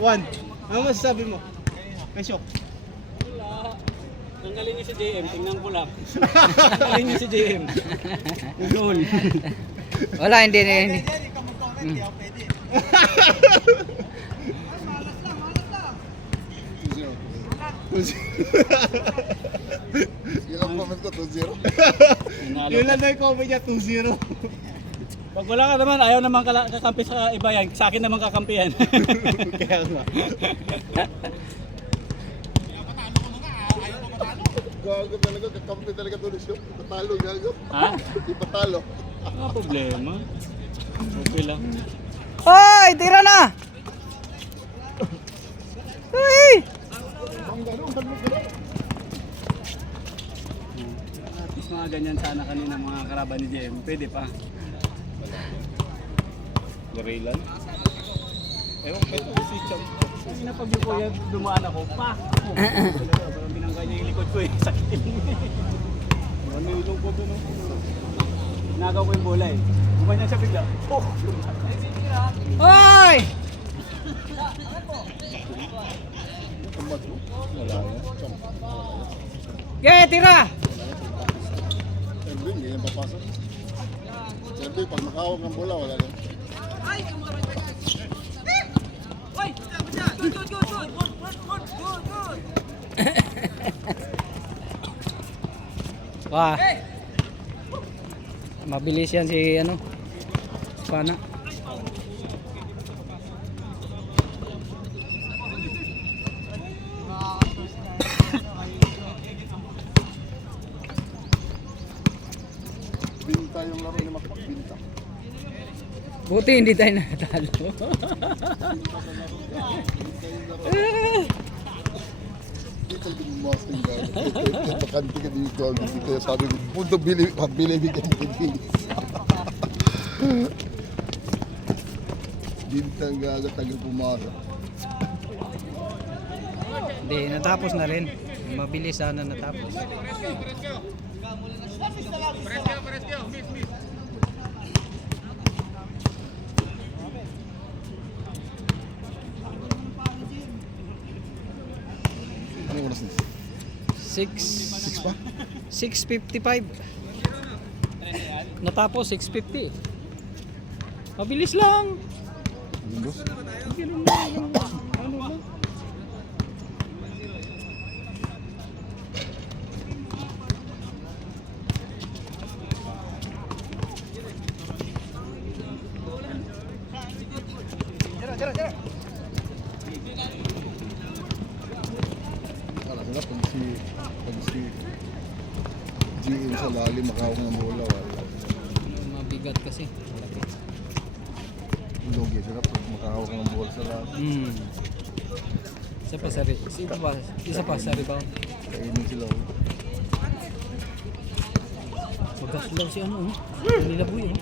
1. Ano masasabi mo? Kasyok. Ang galing niya si JM, tingnan ko lang. Ang galing niya si JM. Goal. Wala, hindi. Yun ang comment ko, 2-0. Yun lang na yung comment niya, 2-0. Pag wala ka naman, ayaw naman kakampi sa iba yan. Sa akin naman kakampihan. Kaya nga. Gago talaga, kakampi talaga tulis yun. Patalo, gago. Ha? Ipatalo. Ano problema? Okay lang. Hoy, tira na! Hoy! At least mga ganyan sana kanina mga karaban ni JM. Pwede pa. Gorilan? Ewan ko ito si Chong. Kasi na pag yung kuya dumaan ako, pa! Parang binangga niya yung likod ko eh. Sakit. Manilong ko doon. Nagaw ko yung bola eh. Bumay na siya bigla. Oh! Hoy! Wala yan. Okay, tira! Siyempre, hindi yan papasok. Siyempre, pag nakahawak ng bola, wala yan. Wah. Mabilis yan si ano? Si Pana. Binta yung laro ni Makmak, binta. Buti hindi tayo natalo. Dito din mo sa tingin gago. Bakante ka dito, gago. Kaya sabi ko, punto bili ka din. Bintang gago, tagal pumasok. Hindi, natapos na rin. Mabilis sana natapos. Anong oras na? 6 pa? 6:55. Natapos 6:50. Mabilis lang. Windows? Pag si GM sa lalim makahawak ng bola, wala. Mabigat kasi. Malaki. Logi sila pag makahawak ng bola sa lalim. Isa pa sa rebound. Kainin sila. Magkasilaw si ano, nilaboy eh.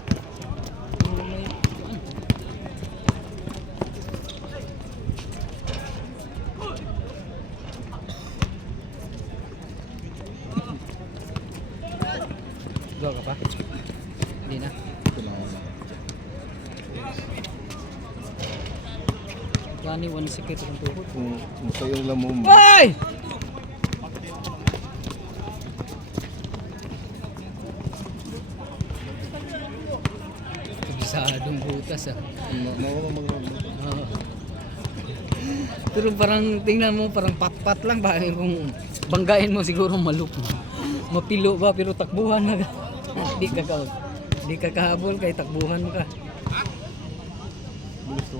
Gawa ka pa? Hindi na. Kailangan na. Gani, one sikit ang tuhod. Kung sa'yo lang mo, Ay! Kabisadong butas ah. nawala mga Oo. Pero parang tingnan mo parang pat-pat lang ba kung banggain mo siguro mapilo ba pero takbuhan na ka. Di ka kahabol kay takbuhan mo ka. bilis to.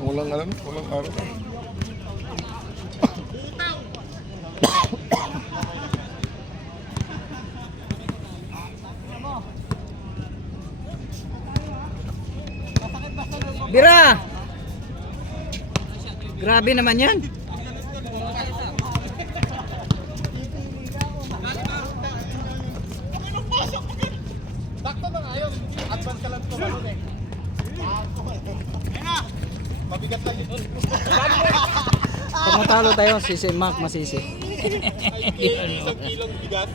Walang alam, walang araw. Bira! Grabe naman yan. Sakto na nga yun. Advance ka lang ito. Mabigat lang yun. Pag matalo tayo, si Mac masisi. Isang kilong bigat.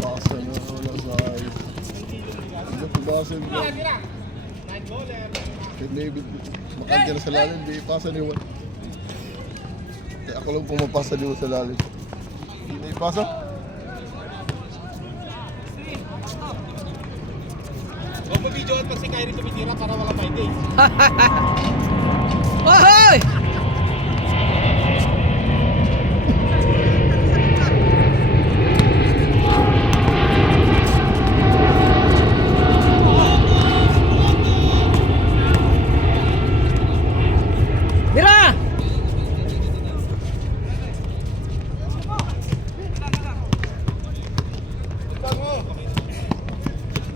Basta wala sa ayos. Hindi ko basa nila. Maybe makanta na sa lalim, di ipasa ni Juan. Kaya ako lang pumapasa ni Juan sa lalim. Hindi ipasa? Huwag mo video at pag si Kyrie tumitira para wala pwede. Hoy! Mira!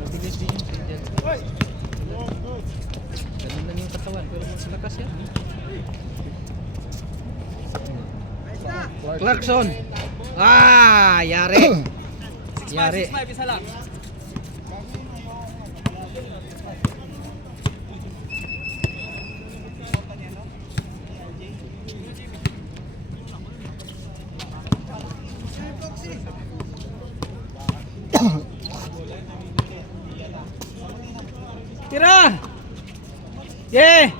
Mabilis din yun. Ganun lang yung katawan, pero mas lakas yan. Clarkson! Ah! Yari! Yari. Isa lang. Tira! Yeah!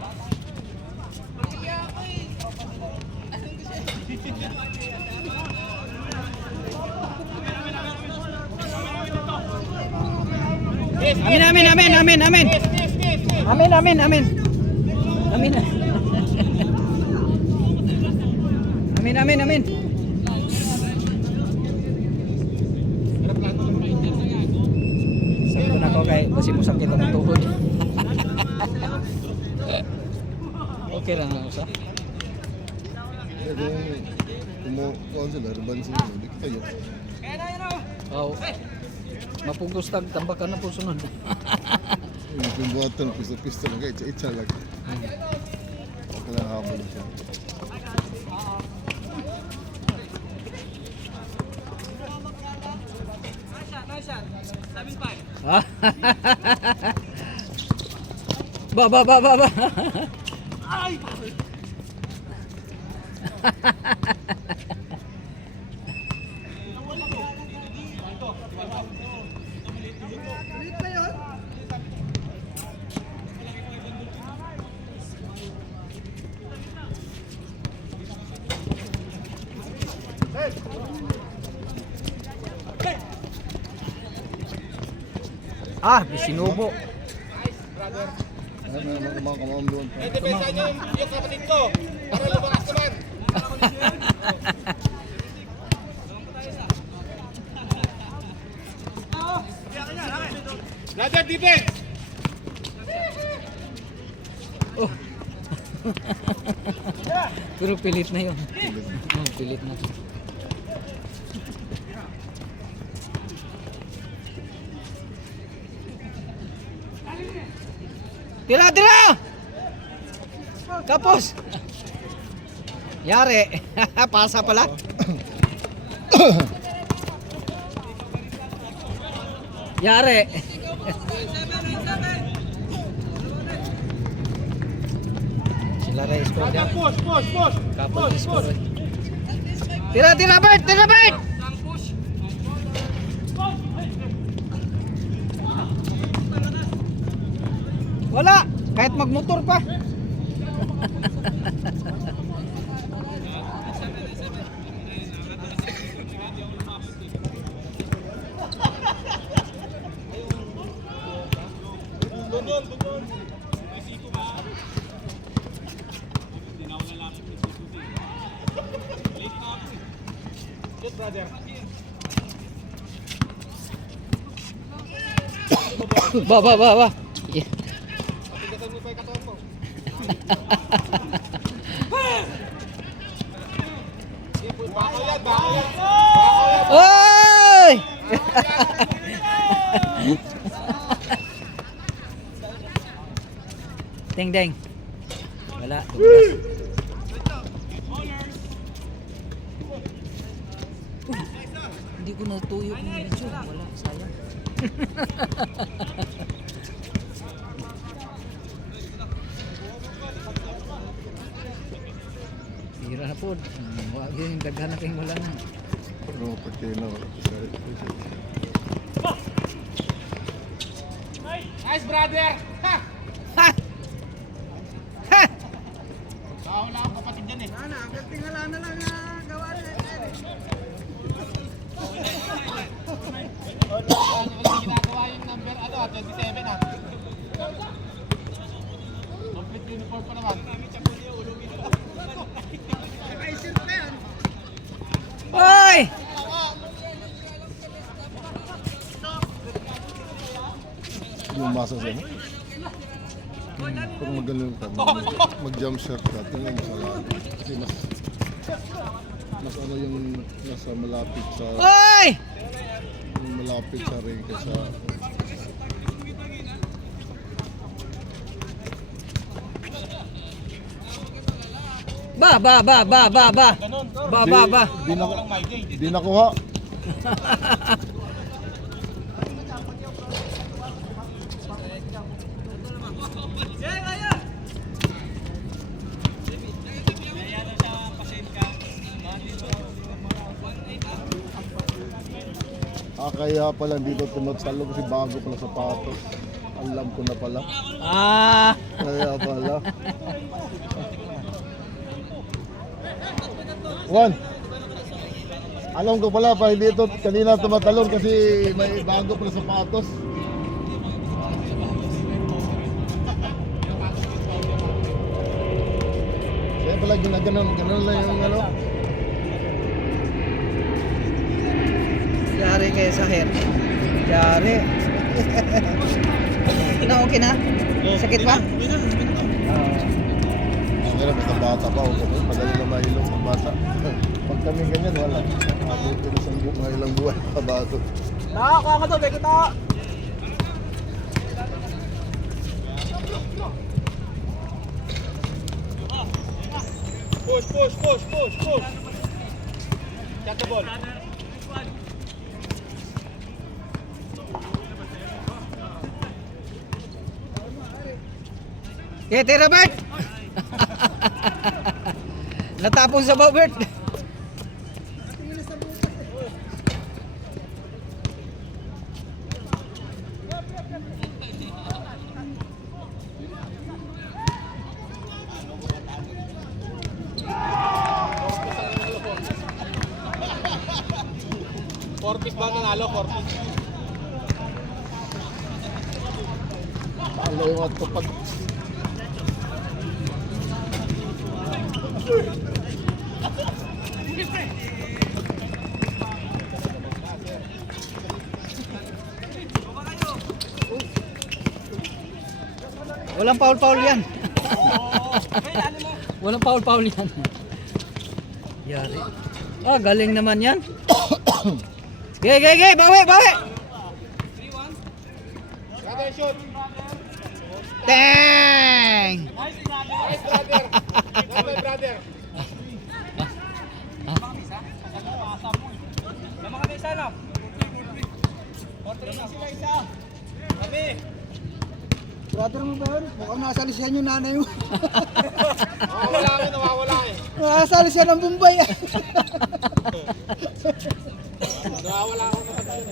Amin, amin, amin, amin, amin. Amin, amin, amin. Amin. Amin, amin, amin. Sakto na ko kay basi mo sakit ang tuhod. Okay lang ako sa. Kung sila, riban sila, hindi kita yun. Oh. Mapugos tag tambakan na po sunod. Yung buhatan, pista-pista lang, itcha-itcha lang. Okay lang habol siya. Ba ba ba ba ba. Ay! Ah, bisinubo. Ano mga kamam doon? May depensa nyo yung kapatid ko. Para lumakas naman. Brother, defense! Oh. Pero pilit na yun. Oh, pilit na. Tira, tira! Kapos! Yari! Pasa pala. Yari! Sila rin score dyan. Push, push, push! Kapos score. Tira, tira, Bert! Tira, Bert! Wala! Kahit magmotor pa. Ba, ba, ba, ba. Yeah. Pagkatan mo pa yung katawan mo. Bako yan, bako yan! Oy! Ding ding. Wala. Hindi ko natuyo yung video. Wala, sayang. Hira na po. Huwag yung daghan na kayong wala na. Pero pagkila, Nice, brother! Ha! Ha! Ha! Wala akong kapatid dyan eh. Walang ginagawa yung number, 27 ah. Complete uniform pa naman. Hoy! Yung muscles ano? Kung magaling ka, mag-jump shot ka, tingnan mo sa lahat. Kasi mas ano yung nasa malapit sa Hoy! ring kaysa Ba. Ba. di nakuha. Kaya pala dito tumatalo kasi bago pala sapatos. Alam ko na pala. Ah! Kaya pala. Juan, alam ko pala pa hindi ito kanina tumatalon kasi may bago pala sapatos. Kaya pala ginaganon lang yung ano. Yari kayo sa hair. Yari. Okay na? Sakit ba? Kaya basta bata pa, okay, madali na mahilong ng bata. Pag kami ganyan, wala. Abutin na sa ilang buwan pa bato. Nakakaka to, beko ta. Push. Check the ball. Tira, Bert! Natapon sa bawah, Bert. Fortis ba nanalo? Fortis. Talo yung ato pag... Walang foul yan. Walang foul yan. Yari. Galing naman yan. Ge, bawi. Brother, shoot. Dang! Nice, brother. Nice, brother. Lama kami isa na. Kontra na sila isa. Kami. Brother mo ba yun? Mukhang nasalisihan yung nanay mo. Nawawala eh. Nasalisihan ng Bombay. Nawawala ako kapatid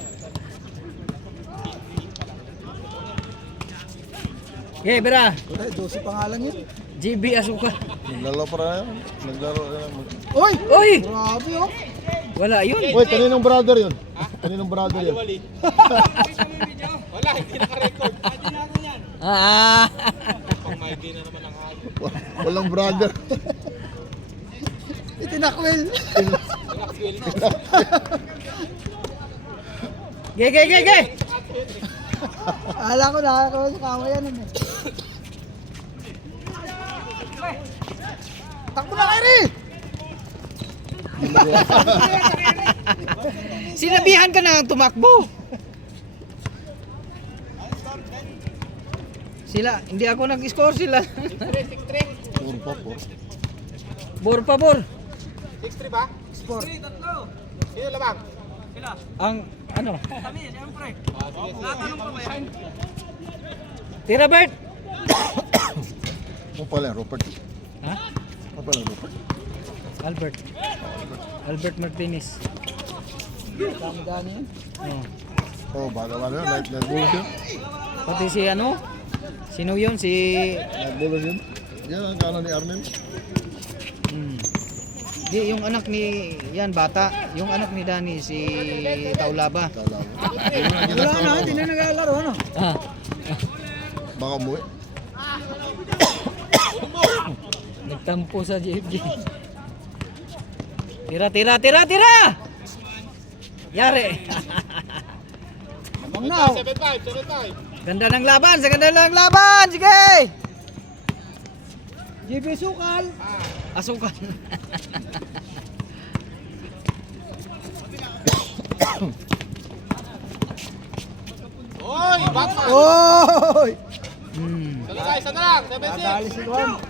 eh. Bra. 12 pangalan yun. GB Asuka. Naglaro pa rin yan. Naglaro yan. Oy! Grabe oh. Wala yun. Uy, kaninong brother yun? Kaninong brother yun? Wali. Wala, hindi naka-record. Pang mighty na naman ang hayop. Walang brother. Itinakwil. Ge. Akala ko nakakawa sa kawa yan. Takbo na kayo rin! Sinabihan ka na tumakbo. Sila, hindi ako nag-score sila. 6-3. Puro pa po. Bor pa bor. 6-3 ba? Sport. Sino lamang? Ang ano? Kami, siyempre. Natanong pa ba yan? Tira, Bert. Ano pala yan, Rupert? Ha? Ano pala yan, Rupert? Albert Martinez. Dami-dami yun. Oh. Oh, baga yun. Light goals yun. Pati si ano? Sino yun? Si... Nagbulo yun. Yan ang kanan ni Arnel. Hmm. Di, yung anak ni... Yan, bata. Yung anak ni Danny, si Taulaba. Kala mo. Wala na, hindi na naglalaro, ano? Ah. Baka umuwi. Nagtampo sa JFG. Tira, tira, tira, tira! Yari! Abang na, oh. 7-5. Ganda ng laban! Sa ganda ng laban! Sige! JB Sukal. Asukan. Oy, Batman! Oy! Hmm. Isa na lang, 7-6. Nadali si Juan.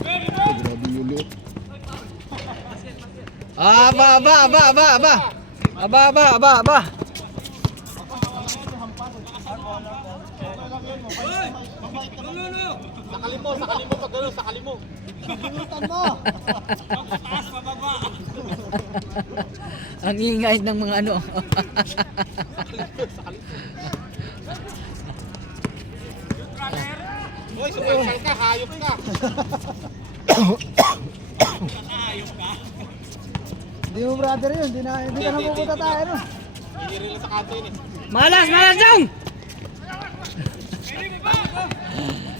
Grabe yung ulit. Aba, aba, aba, aba, aba. Aba, aba, aba, aba. Sakali mo, pag gano'n, sakali mo. Pinutan mo. Ang ingay ng mga ano. Oy, sumaysal ka, hayop ka. Hindi mo brother yun, hindi ka napupunta tayo, no? Hindi rin sa kanto yun eh. Malas, malas dong!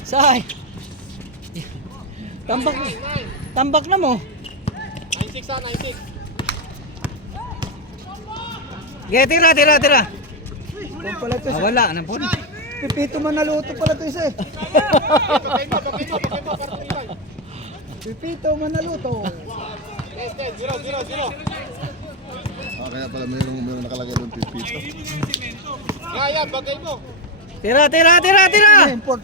Say! Tambak, tambak na mo. 9-6 ha, 9-6. Sige, tira, tira, tira. Kung pala ito, Ah, wala na po. pipito man naluto pala ito isa eh. Pagkain mo, para tumibay. Pipito man naluto. 0. Kaya pala mayroong nakalagay doon pipito. Yan, bagay mo. Tira, tira, tira, tira! Import.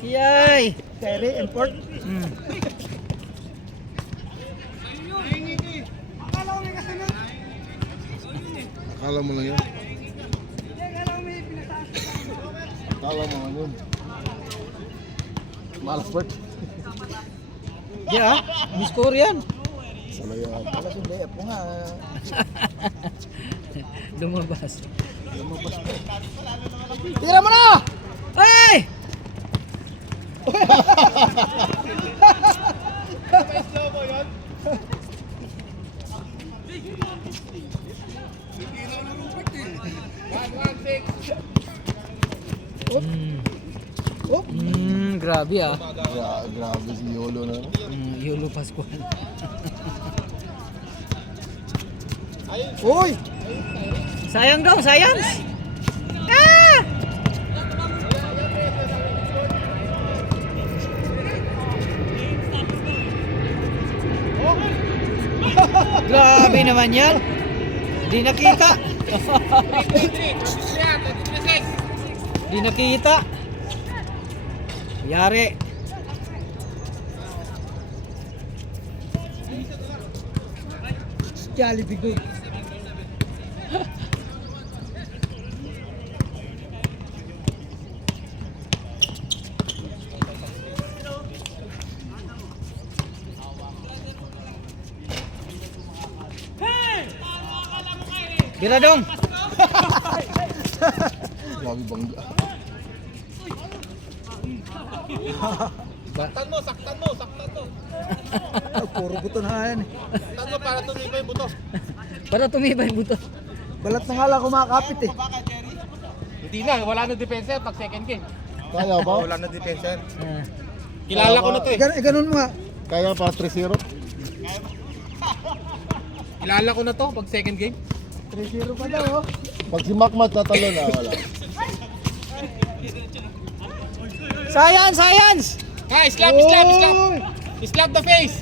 Yay! Terry, import. Hmm. Akala mo lang yun. Akala mo lang yun. Malas Bert. Di ah, score yan. Salaya. Wala si Lea po nga. Lumabas. Tira mo na! Ay! Grabe ah. Grabe si Yolo na. Yolo Pascual. Uy! Sayang daw, sayang! Ah! Grabe naman yan. Di nakita. Di nakita. Yari. Jollibee good. Tira dong. Grabe bangga. Saktan mo. Puro buto na yan eh. Saktan mo para tumibay yung buto. Para tumibay yung buto. Balat na nga lang kumakapit eh. Hindi na, wala na defenser pag second game. Kaya ba? Wala na defenser. Ah. Kilala ko na to eh. Ganun mo nga. Kaya pa 3-0? Kilala ko na to pag second game. 3-0 pa daw oh. Pag si Macmat tatalo na, wala. Science, science! Ha, slap. Slap the face.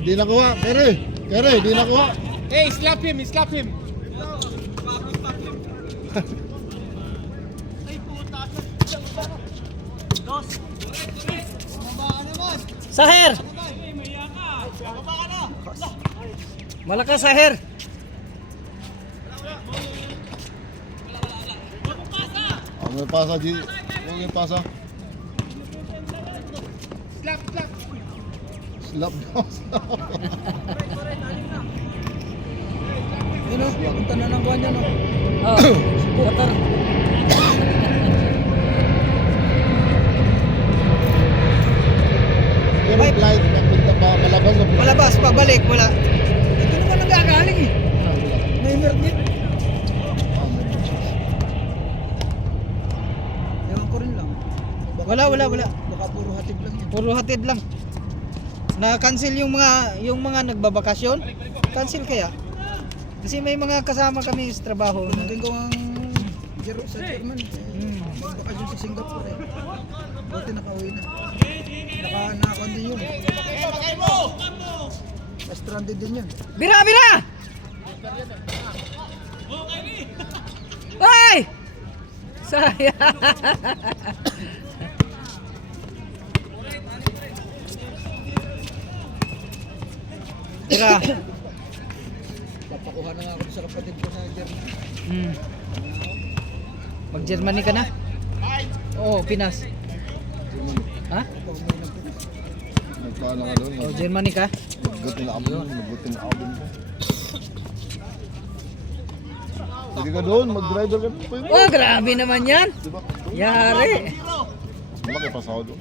Di nakuha. Kere, di nakuha. Hey, slap him. Saher! Malakas Saher! May pasa, G. May pasa. Slap. Slap daw. Yun oh, punta na ng buwan yan oh. Oh, Qatar. Flight. Flight, papunta pa, malabas na. Malabas, pabalik, wala. Ito naman nagagaling eh. May emergent. Ewan ko rin lang. Wala. Baka puro hatid lang yun. Puro hatid lang. Na-cancel yung mga nagbabakasyon. Cancel kaya? Kasi may mga kasama kami sa trabaho. Naging ko ang sa German. Bakasyon sa Singapore eh. Buti nakauwi na. Nakakuan din yun. Stranded din yun. Bira! Ay! Sayang! Bira! Papakuha na nga ako sa kapatid ko sa German. Mag-Germany ka na? Oo, Pinas. Ha? Nagpaano ka doon? Oh, Germany ka? Nagbutin na ako doon. Sige ka doon, mag-driver ka doon. Pwede. Oh, grabe naman yan! Diba? Yari! Malaki pa sa doon.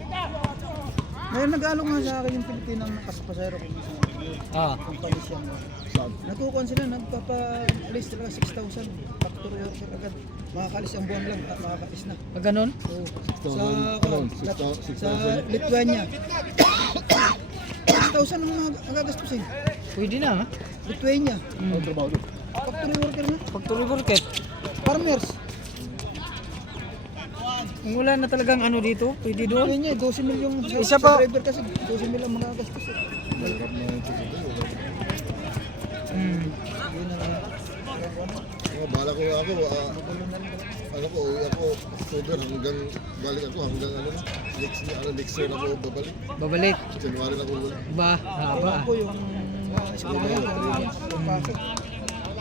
Ngayon nag-alok nga sa akin yung Pilipinang nakasapasero kung Ah, company siya. Saan? Nagkukuhan sila, nagpapa-alis talaga 6,000. Factory worker agad. Makakalis ang buwan lang, makakalis na. ganun? So, sa 6,000. Lithuania. 6,000 ang mga agagastusin. Pwede na, ha? Lithuania. Ang trabaho doon. Factory worker na. Factory worker. Farmers. Kung wala na talagang ano dito, pwede doon. Lithuania, 12 milyon Isa sa pa. driver kasi 12 milyon ang mga gastusin. Mahirap na yun sa sito. Yun na lang. Bahala ko ako. Ano ko, uwi ako October hanggang balik ako hanggang ano na. Next year ako babalik. Babalik. January na ako ulit. Ba, haba. Ako yung school na yun. Pasok.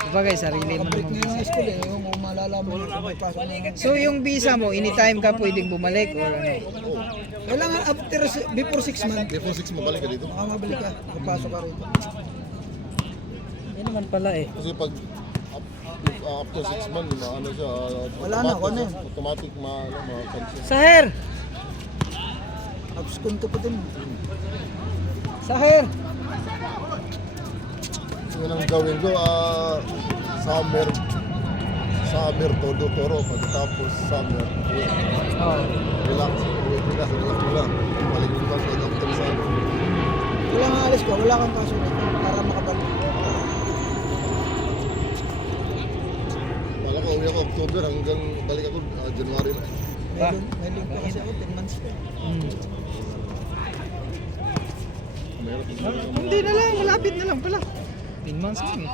Bagay, sarili mo Break naman. na yung school eh. Yung kung malalaman mo kung may pasok na yung... So yung visa mo, anytime ka pwedeng bumalik or ano? Kailangan after, before 6 months, Before 6 mabalik ka dito. makamabalik ka. Nakapasok ka rito. Yan naman pala eh. Kasi pag after 6 months, ano siya, Wala na, automatic, ano yun? automatic ma-cancel. Saher! Abscond ka pa din. Saher! Yun ang gawin ko, summer todo toro, pagkatapos summer, uwi. Oh. Relax mo lang. Balik mo lang pag after summer. Kailangan alis ko, wala kang kaso rito para makabalik. Wala ko, uwi ako October hanggang balik ako January na. May link pa kasi ako, 10 months ko. Mahirap. Hindi na lang, malapit na lang pala. 10 months lang eh.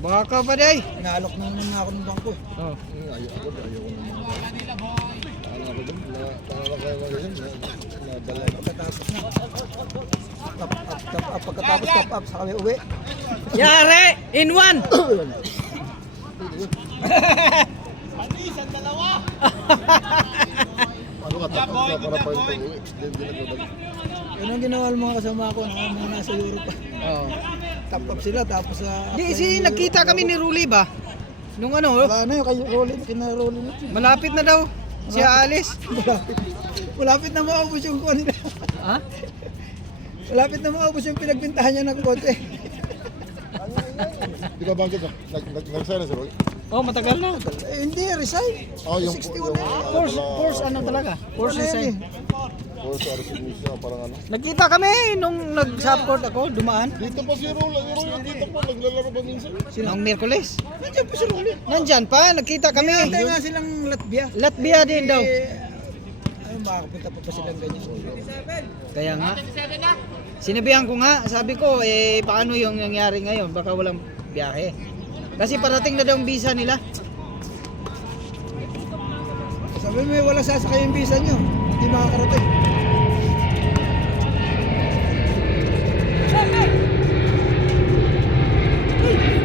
Baka pa day. Inaalok na naman ako ng bangko. Oh. Ayaw ko naman. Ano ako doon? Nadala. Pagkatapos na. Pagkatapos top up, saka may uwi. Yari! In one! Ano ka, tapos na para pa yung pag-uwi. Hindi nagbabalik. Yun ang ginawa ng mga kasama ko na mga nasa Europa. Oh. Top up sila, tapos sa... Di, nagkita kami ni Ruli ba? Nung ano, Wala na yun, kayo rolling, kina-rolling na. malapit na daw. Siya alis. Malapit na maubos yung kuha nila. Ha? Malapit na maubos yung pinagbintahan niya ng kotse. Di ba bangkit ka? Nag-sign na si Roy? Oh, matagal na. Hindi, resign. Oh, yung 61 na. Force ano talaga? Force Wala yan resign. Or sa resignation, parang ano. Nagkita kami nung nag-support ako, dumaan. Dito pa si Roy, yung dito po, naglalaro ba minsan? Noong Miyerkules. Nandiyan pa si Rolly. Nandyan pa, nagkita kami. Hintay nga silang Latvia. Latvia din daw. Ay, makapunta pa silang ganyan. Kaya nga. Sinabihan ko nga, sabi ko, paano yung nangyari ngayon? Baka walang biyahe. Kasi parating na daw ang visa nila. Sabi mo, wala sasakay yung visa nyo. Hindi makakarating.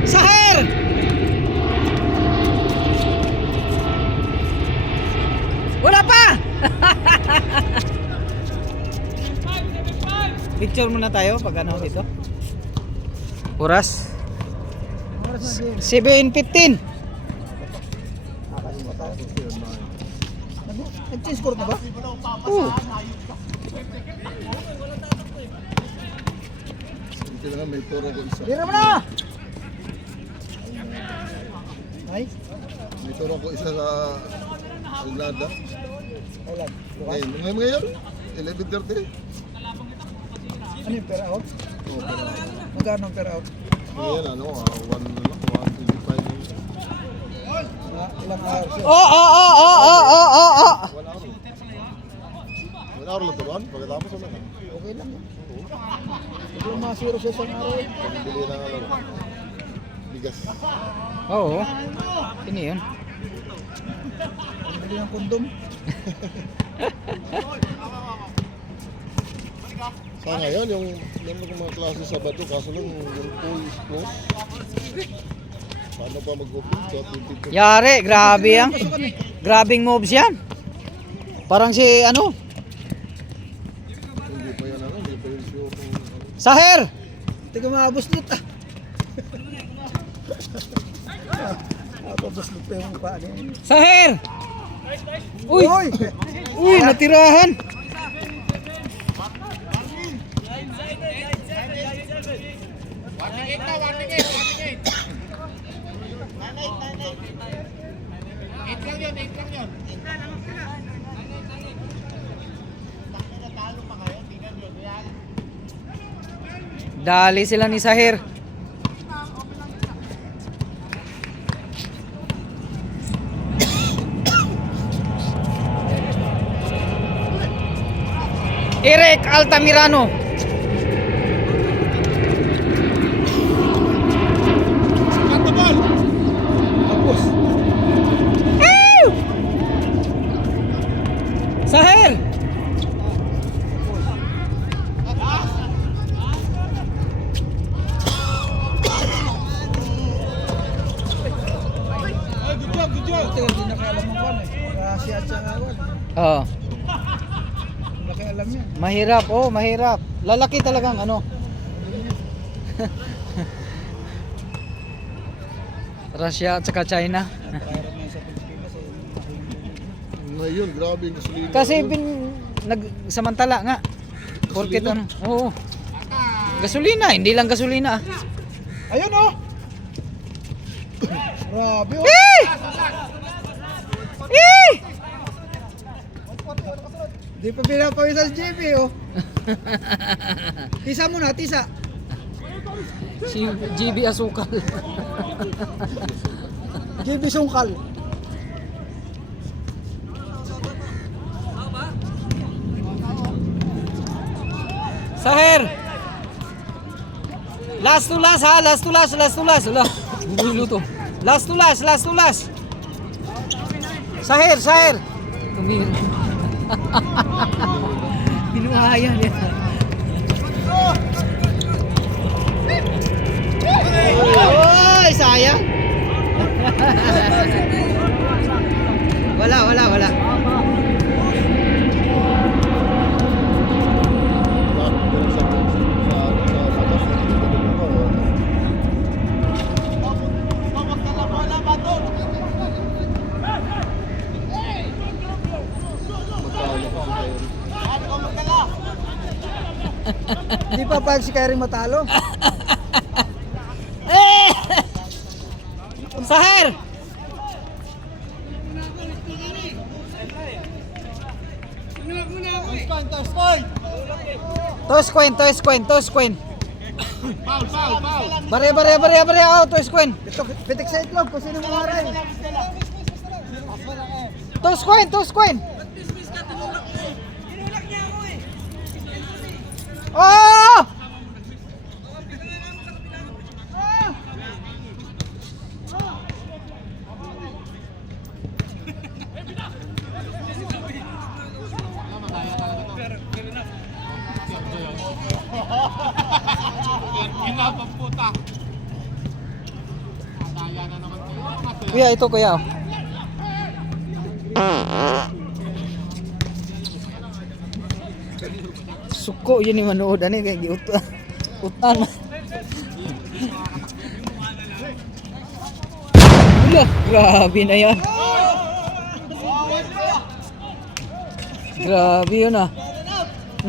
Saher! Wala pa! Picture muna tayo pag ano dito. Oras? Oras na din. 7:15. Nag-change court na ba? Oo. Hindi na may turo ko isa. Tira mo na! Ay, May turo ko isa sa Alnada. wala. Ngayon, 11:30. Ano yung pera out? Oo, pero Magkano ang pera out? ngayon ano, 125. Ilang hours yun? Oh. 1 hour. 1 hour lang ito ba? Pagkatapos wala na. Okay lang yun. Huwag lang masiro sa isang araw. Pambili ng ano, bigas. Oo. Sino yun? Bili ng kondom. Sana yun, yung mga klase sa Sabado, kaso lang yung pool is closed. Paano pa mag-open? So, 22. Yari, grabe yan. Grabing moves yan. Parang si ano, Hindi pa yan ano, hindi pa yung show kung ano. Saher! Tiga maabos nit ah. Abos nit pa yung mukha niya. Saher! Uy! Uy! Uy, natirahan! Warning 8 na, warning 8, warning 8. 8 lang yun, 8 lang yun. Dali sila ni Saher. Eric Altamirano. Tapos. Saher! Ito hindi nakialam ng kwan eh. Kasi at siya ngawan. Oh, Nakialam yan. mahirap. Oh, mahirap. Lalaki talagang ano. Russia at saka China. Parang ngayon sa Pilipinas eh. Ngayon, grabe yung gasolina. Kasi nagsamantala nga. Porket ano. Oo. Gasolina, hindi lang gasolina. Ayun oh! Grabe oh! Di pa pinapawisan sa JB oh. Tisa muna, tisa. Si GB Asukal. JB Sungkal. Saher! Last to last ha, last to last. Wala, bumuluto. Last to last. Saher! Tumingin. Pinuhaya niya. Oy, sayang. Wala. Hindi pa pag si Kyrie matalo. Saher! Toss coin. Foul. Bare, toss coin. Ito, pitik sa itlog kung sino mo maray. Toss coin. Oh! Kinapang puta. Daya na naman kayo. Kuya, ito kuya. Suko yun yung manood. Ano yung giutan? Utan. Wala, grabe na yan. Grabe yun ah.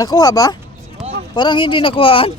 Nakuha ba? Parang hindi nakuhaan.